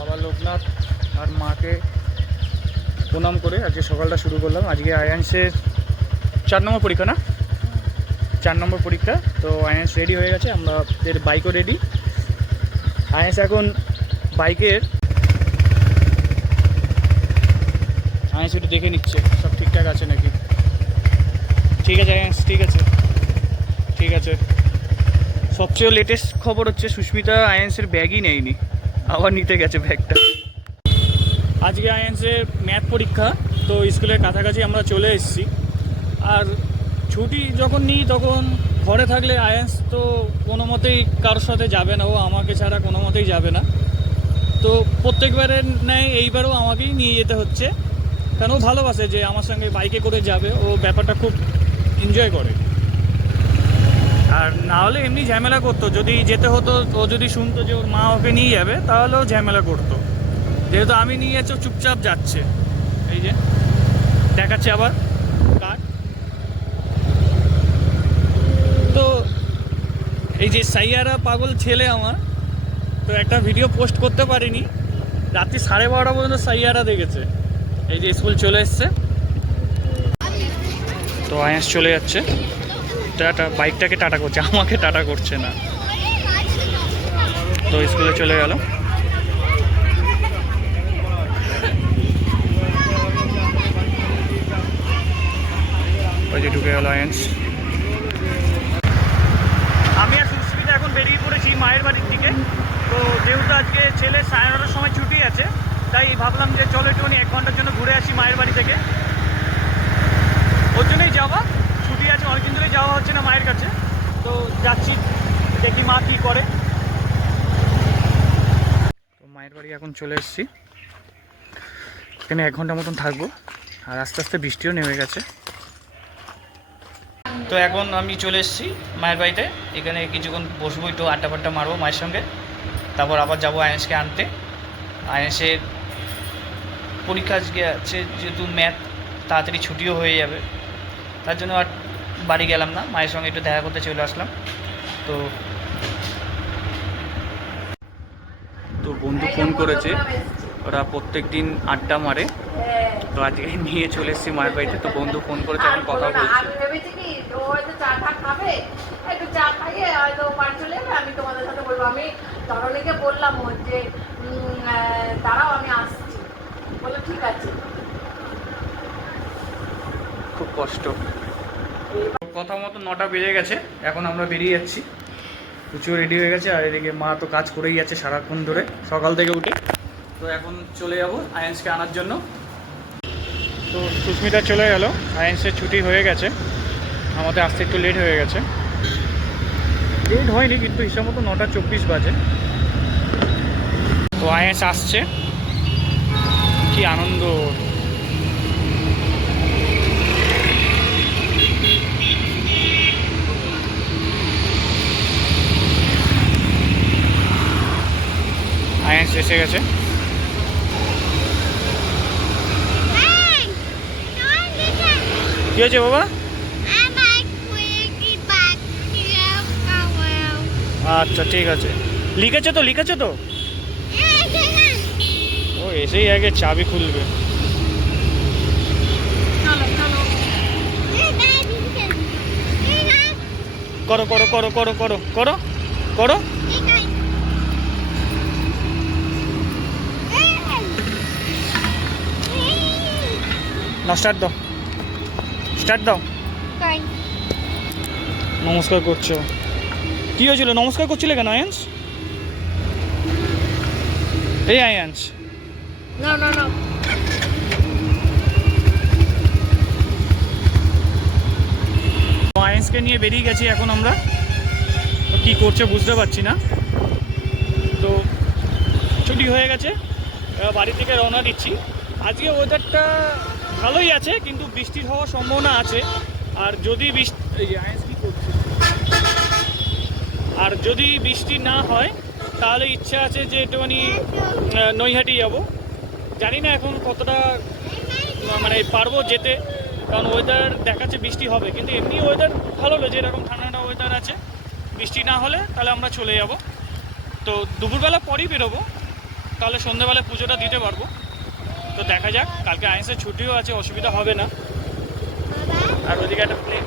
বাবা লোকনাথ আর মাকে প্রণাম করে আজকে সকালটা শুরু করলাম। আজকে আয়ান্সের চার নম্বর পরীক্ষা না? চার নম্বর পরীক্ষা। তো আয়ান্স রেডি হয়ে গেছে আমাদের বাইকও রেডি আয়ান্স এখন বাইকের আয়ান্স একটু দেখে নিচ্ছে, সব ঠিকঠাক আছে নাকি? ঠিক আছে আয়ান্স, ঠিক আছে। ঠিক আছে। সবচেয়ে লেটেস্ট খবর হচ্ছে সুস্মিতা আয়ান্সের ব্যাগই নেয়নি। আবার নিতে গেছে ব্যাগটা। আজকে আয়ান্সের ম্যাথ পরীক্ষা, তো স্কুলের কাছাকাছি আমরা চলে এসেছি। আর ছুটি যখন নিই, তখন ঘরে থাকলে আয়ান্স তো কোনো মতেই কারোর সাথে যাবে না, ও আমাকে ছাড়া কোনো মতেই যাবে না। তো প্রত্যেকবারের ন্যায় এইবারও আমাকেই নিয়ে যেতে হচ্ছে। কারণ ও ভালোবাসে যে আমার সঙ্গে বাইকে করে যাবে, ও ব্যাপারটা খুব এনজয় করে। আর না হলে এমনি ঝামেলা করতো। যদি যেতে হতো, ও যদি শুনতো যে ওর মা ওকে নিয়ে যাবে, তাহলেও ঝামেলা করতো। যেহেতু আমি নিয়ে যাচ্ছি চুপচাপ যাচ্ছে। এই যে, দেখাচ্ছে আবার কার্ড তো এই যে সাইয়ারা পাগল ছেলে আমার, তো একটা ভিডিও পোস্ট করতে পারিনি। রাত্রি সাড়ে বারোটা পর্যন্ত সাইয়ারা দেখেছে। এই যে স্কুল চলে এসছে। তো আয়াস চলে যাচ্ছে। টাটা বাইকটাকে টাটা করছে, আমাকে টাটা করছে না। তো স্কুলে চলে গেল। ওই যে ঢুকে গেল আয়ান্স আমি আর সুস্মিতা এখন বেরিয়ে পড়েছি মায়ের বাড়ির দিকে। তো যেহেতু আজকে ছেলে সাড়ে নটার সময় ছুটি আছে, তাই ভাবলাম যে চলো একটুখানি এক ঘণ্টার জন্য ঘুরে আসি মায়ের বাড়ি থেকে ওর জন্যই যাওয়া ছুটি আছে অনেকদিন ধরেই যাওয়া হচ্ছে না মায়ের কাছে তো যাচ্ছি দেখি মা কী করে তো মায়ের বাড়ি এখন চলে এসেছি। এখানে এক ঘণ্টা মতন থাকব। আর আস্তে আস্তে বৃষ্টিও নেমে গেছে। তো এখন আমি চলে এসেছি মায়ের বাড়িতে। এখানে কিছুক্ষণ বসবো, একটু আড্ডা ফাড্ডা মারবো মায়ের সঙ্গে। তারপর আবার যাব আয়েন্সকে আনতে। আয়েন্সের পরীক্ষা আজকে আছে, যেহেতু ম্যাথ তাড়াতাড়ি ছুটিও হয়ে যাবে। তার জন্য আর বাড়ি গেলাম না। মায়ের সঙ্গে একটু দেখা করতে চলে আসলাম। তো তো বন্ধু ফোন করেছে। ওরা প্রত্যেক দিন আড্ডা মারে। তো আজকে নিয়ে চলে এসেছি মায়ের বাড়িতে। তো বন্ধু ফোন করেছে এখন কথা বলছে। দাঁড়াও আমি আসছি। বলে ঠিক আছে। খুব কষ্ট। কথা মতো নটা বেজে গেছে এখন আমরা বেরিয়ে যাচ্ছি। প্রচুর রেডি হয়ে গেছে, আর এদিকে মা তো কাজ করেই যাচ্ছে সারাক্ষণ ধরে। সকাল থেকে উঠে। তো এখন চলে যাব আয়েন্সকে আনার জন্য। তো সুস্মিতা চলে গেল। আয়েন্সের ছুটি হয়ে গেছে। আমাদের আসতে একটু লেট হয়ে গেছে। লেট হয়নি, কিন্তু হিসাব মতো নটা চব্বিশ বাজে। তো আয়েন্স আসছে। কি আনন্দ। আয়ান্স এসে গেছে। কি হয়েছে বাবা? আচ্ছা ঠিক আছে। লিখেছে তো লিখেছে তো? ও এসেই আগে চাবি খুলবে। করো করো করো করো করো করো করো। না স্টার্ট দাও। স্টার্ট দাও। নমস্কার করছ। কি হয়েছিল? নমস্কার করছিলে কেন আয়ান্স? এই আয়ান্স। না না না আয়েন্সকে নিয়ে বেরিয়ে গেছি এখন আমরা। তো কী করছে বুঝতে পারছি না। তো ছুটি হয়ে গেছে। বাড়ি থেকে রওনা দিচ্ছি। আজকে ওয়েদারটা ভালোই আছে, কিন্তু বৃষ্টির হওয়ার সম্ভাবনা আছে। আর যদি বৃষ্টি যে আর যদি বৃষ্টি না হয়, তাহলে ইচ্ছা আছে যে একটুখানি নৈহাটি যাব। জানি না এখন কতটা মানে পারব যেতে, কারণ ওয়েদার দেখাচ্ছে বৃষ্টি হবে, কিন্তু এমনি ওয়েদার ভালো হলো, যেরকম ঠান্ডা ঠান্ডা ওয়েদার আছে। বৃষ্টি না হলে তাহলে আমরা চলে যাব। তো দুপুরবেলা পরেই বেরোবো, তাহলে সন্ধ্যেবেলায় পুজোটা দিতে পারব। তো দেখা যাক কালকে আইনসের ছুটিও আছে অসুবিধা হবে না। আর ওদিকে একটা প্লেন